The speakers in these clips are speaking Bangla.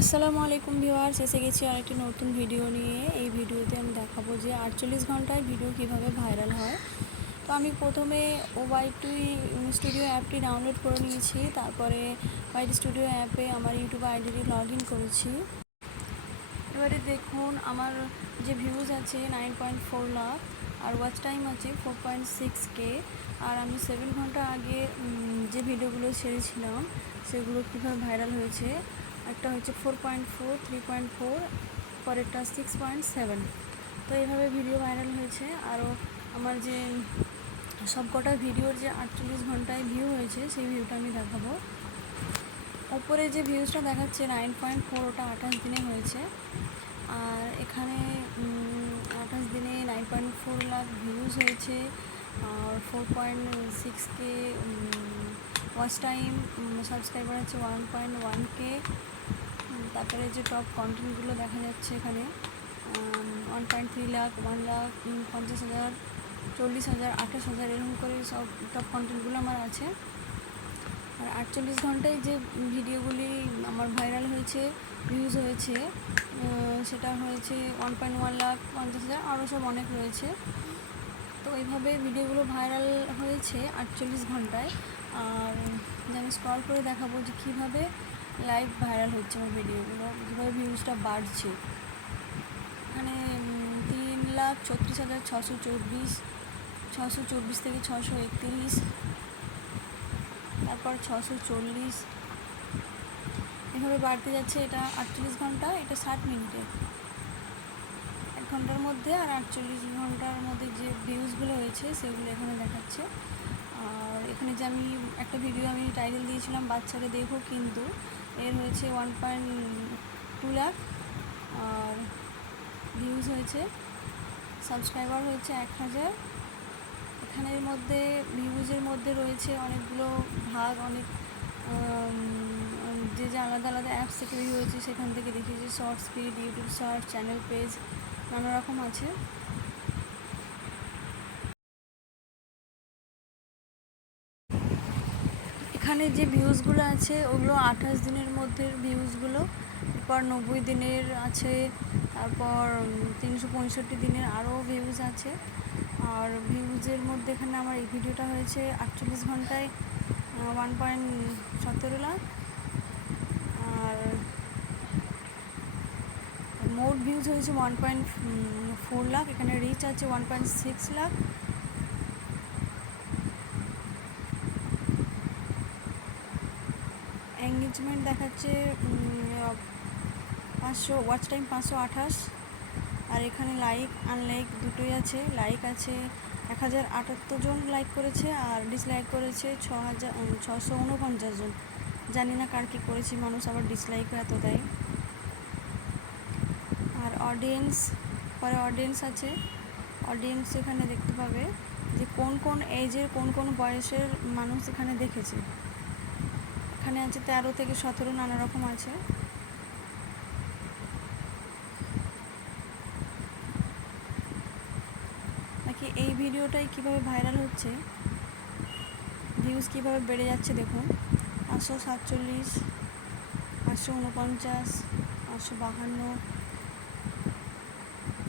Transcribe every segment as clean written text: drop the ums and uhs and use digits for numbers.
আসসালামু আলাইকুম ভিউয়ার্স, এসে গেছি আরেকটি নতুন ভিডিও নিয়ে। এই ভিডিওতে আমি দেখাবো যে 48 ঘন্টায় ভিডিও কিভাবে ভাইরাল হয়। তো আমি প্রথমে ওয়াইটি স্টুডিও অ্যাপটি ডাউনলোড করে নিয়েছি। তারপরে ওয়াইটি স্টুডিও অ্যাপে আমার ইউটিউব আইডিটি লগ ইন করেছি। এবারে দেখুন আমার যে ভিউজ আছে 9.4 লাখ আর ওয়াচ টাইম আছে 4.6K। আর আমি 7 ঘন্টা আগে যে ভিডিওগুলো ছেড়েছিলাম সেগুলো কীভাবে ভাইরাল হয়েছে। একটা হচ্ছে 4.4, 3.4, পরেরটা 6.7। তো এইভাবে ভিডিও ভাইরাল হয়েছে। আরও আমার যে সবকটা ভিডিওর যে 48 ঘন্টায় ভিউ হয়েছে সেই ভিউটা আমি দেখাবো। ওপরে যে ভিউজটা দেখাচ্ছে 9.4, ওটা 28 দিনে হয়েছে। আর এখানে 28 দিনে 9.4 লাখ ভিউজ হয়েছে আর 4.6K ওয়াচ টাইম, সাবস্ক্রাইবার আছে 1.1K। তারপরে যে টপ কন্টেন্টগুলো দেখা যাচ্ছে এখানে 1.3 লাখ, 1 লাখ, 50,000, 40,000, 28,000 এরকম করে সব টপ কন্টেন্টগুলো আমার আছে। আর 48 ঘন্টায় যে ভিডিওগুলি আমার ভাইরাল হয়েছে, ভিউজ হয়েছে, সেটা হয়েছে 1.1 লাখ, 50,000, আরও সব অনেক রয়েছে। তো এইভাবে ভিডিওগুলো ভাইরাল হয়েছে 48 ঘন্টায়। আর আমি স্ক্রল করে দেখাবো যে কীভাবে লাইভ ভাইরাল হচ্ছে আমার ভিডিওগুলো, কীভাবে ভিউজটা বাড়ছে। এখানে 3,36,624, 624 থেকে 631, তারপর 640, এভাবে বাড়তে যাচ্ছে। এটা 48 ঘন্টা, এটা 60 মিনিটে, 1 ঘন্টার মধ্যে। আর 48 ঘন্টার মধ্যে যে ভিউজগুলো হয়েছে সেগুলো এখানে দেখাচ্ছে। আর এখানে যে আমি একটা ভিডিও আমি টাইটেল দিয়েছিলাম বাচ্চাকে দেখো, কিন্তু এর হয়েছে 1.2 লাখ আর ভিউজ হয়েছে, সাবস্ক্রাইবার হয়েছে 1000। এখানের মধ্যে ভিউজের মধ্যে রয়েছে অনেকগুলো ভাগ, অনেক যে যে আলাদা আলাদা অ্যাপস থেকে ভিউ হয়েছে সেখান থেকে দেখিয়েছি, shorts feed, YouTube search, channel page, নানা রকম আছে। এখানে যে ভিউজগুলো আছে ওগুলো 28 দিনের মধ্যে ভিউজগুলো, এরপর 90 দিনের আছে, তারপর 365 দিনের আরও ভিউজ আছে। আর ভিউজের মধ্যে এখানে আমার এই ভিডিওটা হয়েছে 48 ঘন্টায় 1.17 লাখ। আর মোট ভিউজ হয়েছে 1.4 লাখ। এখানে রিচ আছে 1.6 লাখ। এঙ্গেজমেন্ট দেখাচ্ছে 500, ওয়াচ টাইম 528। আর এখানে লাইক আনলাইক দুটোই আছে। লাইক আছে 1078 জন লাইক করেছে আর ডিসলাইক করেছে 649 জন। জানি না কার কী করেছি, মানুষ আবার ডিসলাইকও এত দেয়। আর অডিয়েন্স, পরে অডিয়েন্স আছে। অডিয়েন্স এখানে দেখতে পাবে যে কোন কোন এজের, কোন কোন বয়সের মানুষ এখানে দেখেছে। এখানে আছে 13 থেকে 17, নানা রকম আছে। নাকি এই ভিডিওটাই কীভাবে ভাইরাল হচ্ছে, ভিউজ কীভাবে বেড়ে যাচ্ছে দেখুন। 547, 549, 552,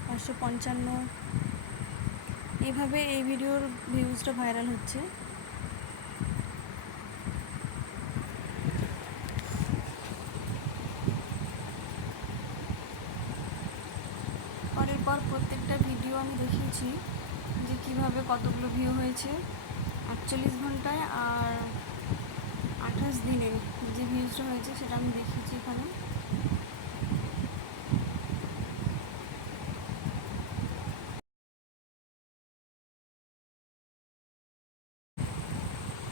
555, এইভাবে এই ভিডিওর ভিউজটা ভাইরাল হচ্ছে। পরের পর প্রত্যেকটা ভিডিও আমি দেখিয়েছি যে কীভাবে কতগুলো ভিউ হয়েছে 48 ঘন্টায় আর 28 দিনে যে ভিউজটা হয়েছে সেটা আমি দেখিয়েছি এখানে।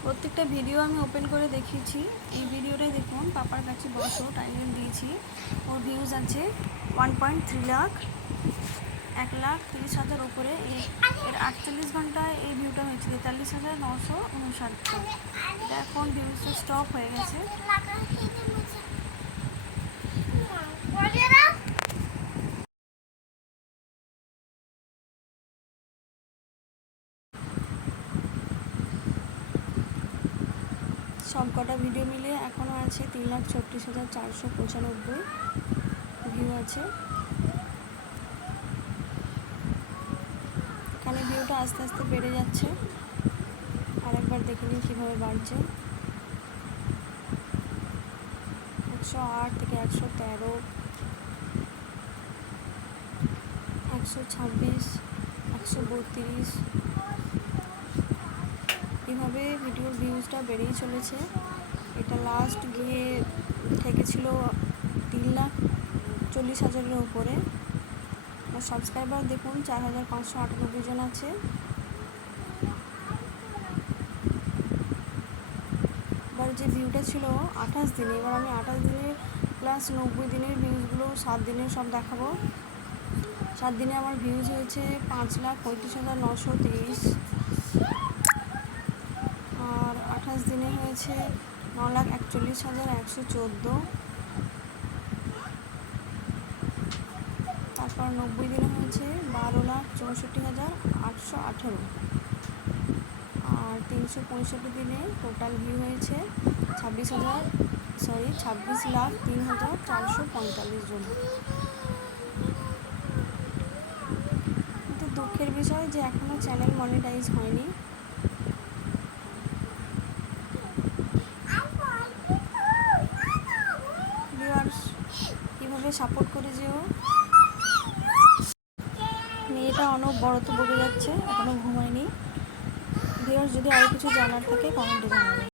প্রত্যেকটা ভিডিও আমি ওপেন করে দেখিয়েছি। এই ভিডিওটাই দেখুন, পাপার কাছে বসো টাইটেল দিয়েছি। ওর ভিউজ আছে 1.3 লাখ, 1,30,000 উপরে। এর 48 ঘন্টায় এই ভিউটা হয়েছে 43,959। এটা এখন ভিউজটা স্টপ হয়ে গেছে। সব কটা ভিডিও মিলিয়ে এখনও আছে 3,36,495 ভিউ আছে। এখানে ভিউটা আস্তে আস্তে বেড়ে যাচ্ছে, আরেকবার দেখে নিন কীভাবে বাড়ছে। 108 থেকে 113, 126, 132, এভাবে ভিডিওর ভিউজটা বেড়েই চলেছে। এটা লাস্ট গিয়ে ঠেকেছিল 3,40,000-এর উপরে। আর সাবস্ক্রাইবার দেখুন 4,598 জন আছে। এবার যে ভিউটা ছিল 28 দিনে, এবার আমি 28 দিনের প্লাস 90 দিনের ভিউজগুলো 7 দিনের সব দেখাবো। 7 দিনে আমার ভিউজ হয়েছে 5,35,930, আর 28 দিনে হয়েছে 9,41,114, তারপর 90 দিনে হয়েছে 12,64,818, আর 365 দিনে টোটাল ভিউ হয়েছে 26,03,445 জন। কিন্তু দুঃখের বিষয় যে এখনও চ্যানেল মনিটাইজ হয়নি। ভিউয়ার্স কীভাবে সাপোর্ট করে যেও। মেয়েটা অনেক বড় তো বকে যাচ্ছে, এখনও ঘুমায়নি। ভিউয়ার্স যদি আরও কিছু জানার থাকে কমেন্টে জানাবেন।